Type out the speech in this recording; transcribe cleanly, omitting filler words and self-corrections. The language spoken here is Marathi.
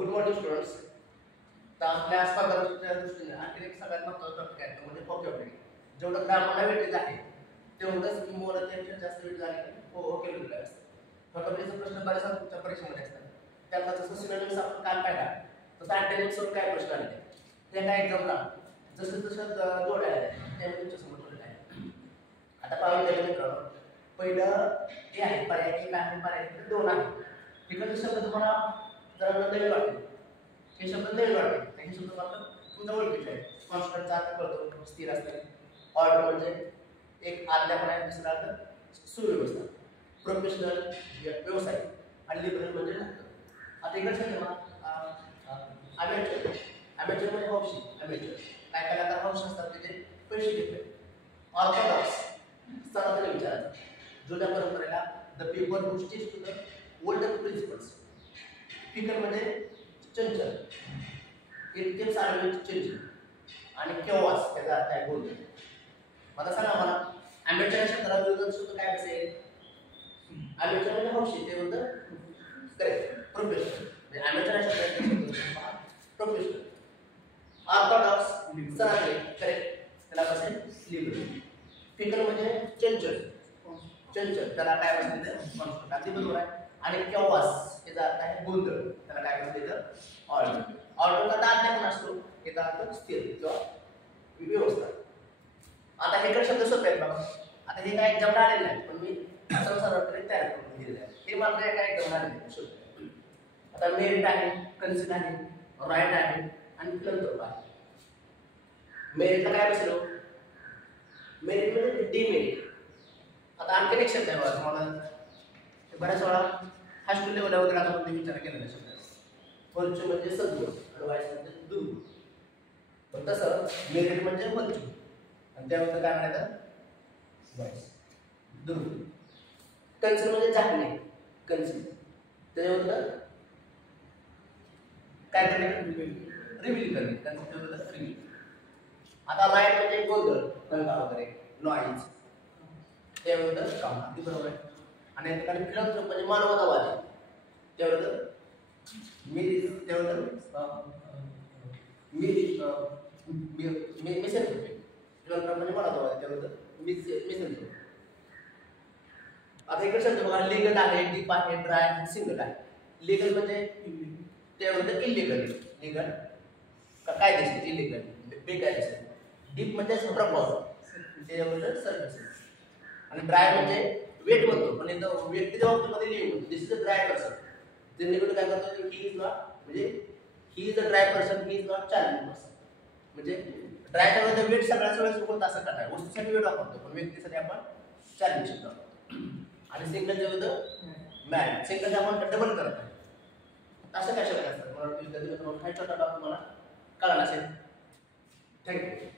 Good morning students. तर आपल्या आसपासच्या दृष्टीने आणखी एक सगळ्यात महत्त्वाचा टॉपिक आहे तो म्हणजे व्होकॅब्युलरी. जेवढं ग्रामरला वेटेज आहे तेवढंच किंवा जास्त वेट झाले व्होकॅब्युलरी असतं. व्होकॅब्युलरीचे प्रश्न बरेच तुमच्या परीक्षेमध्ये असतात. त्यातला जसं सिनोनिम्स आपण काल पाहिला तसं अँटोनिम्सवर काय प्रश्न आले ते काय एक्झामला जसं जोड्या आहेत ते तुमच्या समोर ठेवलेलं आहे. आता पाहूया मित्रांनो, पहिलं हे आहे पर्याय एक आहे, पर्याय दोन आहे. तिकडचे शब्द तुम्हाला जरा नवीन वाटेल, हे शब्द नवीन वाटेल, हे शब्द मात्र तुमच्या ओळखीचे आहे. कॉन्स्टंटचा अर्थ कळतो स्थिर असणे, ऑर्डर म्हणजे एक आज्ञापना आहे, दुसरा अर्थ सुव्यवस्था, प्रोफेशनल व्यवसाय आणि लिबरल म्हणजे आता इकडे अमेचर. अमेचर म्हणजे हौशी. अमेचर काय काय आता हौशी असतात त्याचे पैसे घेतले. ऑर्थोडॉक्स सनातनी विचाराचा, जुन्या परंपरेला the people who stick to the old principles. फिकर म्हणजे चंचल, इतके चालू चंचल आणि केव्हाच त्याचा अर्थ आहे बोलतो. आता सांगा मला अमेचर शब्दाला विरोधात शब्द काय असेल? अमेचर म्हणजे हौशी, ते होतं करेक्ट. प्रोफेशनल म्हणजे अमेचर शब्दाचा प्रोफेशनल. ऑर्थोडॉक्स सनातनी करेक्ट, त्याला असेल लिबरल. फिकर म्हणजे चंचल, चंचल त्याला काय असेल कॉन्स्टंट, अगदी बरोबर आहे. आणि केव्हास याचा अर्थ आहे गोंधळ, त्याला काय म्हणतात ऑर्डर. ऑर्डरचा अर्थ पण असतो, याचा अर्थ स्थिर किंवा व्यवस्था. आता हे काही शब्द सोपे आहेत बाबा. आता हे काय एक्झामला आलेलं नाही, पण मी सर्वसाधारणपणे तयार करून दिलेलं आहे. हे मात्र काय एक्झामला आलेलं सोपे. आता मेरिट आहे, कन्सिड आहे, राईट आहे आणि फिलंथ्रोप आहे. मेरिटला काय बसलो? मेरिट म्हणजे डिमेरिट. आता आणखी एक शब्द आहे बघा, तुम्हाला बऱ्याच वेळा हायस्कूल लेवलला वगैरे आता आपण विचार केलेला शब्द आहे. फलचू म्हणजे सद्गुण आणि वाईस म्हणजे दुर्गुण. पण तसं मेरिट म्हणजे फलचू आणि त्याबद्दल काय म्हणायचं? वाईस दुर्गुण. कन्सिड म्हणजे झाकणे, कन्सिड त्याच्याबद्दल काय करणे? रिव्हील करणे, कन्सिडबद्दल रिव्हील. आता राईट म्हणजे गोंधळ, दंगा वगैरे, नॉईज, त्याबद्दल काम, अगदी बरोबर आहे. आणि या ठिकाणी फिलंथ्रोप म्हणजे मानवतावादी, त्याबद्दल मिसॅन्थ्रोपी. फिलंथ्रोप म्हणजे मानवतावादी, त्याबद्दल मिसॅन्थ्रोपी. आता इकडे शब्द बघा, लीगल आहे, डीप आहे, ड्राय आहे, सिंगल आहे. लीगल म्हणजे त्याबद्दल इलिगल, लीगल कायदेशीर, इलिगल बेकायदेशीर. डीप म्हणजे प्रभाव, त्याबद्दल सर्व्हिस. आणि ड्राय म्हणजे वेट म्हणतो, पण इथं व्यक्तीच्या बाबतीमध्ये लिहू म्हणतो दिस इज अ ड्राय पर्सन. ते निगेटिव्ह काय करतो? ही इज नॉट, म्हणजे he is a dry person, he is not challenging person. म्हणजे ड्रायच्या मध्ये वेट सगळ्याच वेळेस कोणता असं काय वस्तूसाठी वेट वापरतो, पण व्यक्तीसाठी आपण चॅलेंज शब्द वापरतो. आणि सिंगलच्या विरुद्ध मॅन, सिंगलचे आपण डबल करत आहे. असं काय शब्द असतात? मला हा छोटा डाऊट तुम्हाला कळला असेल. थँक्यू.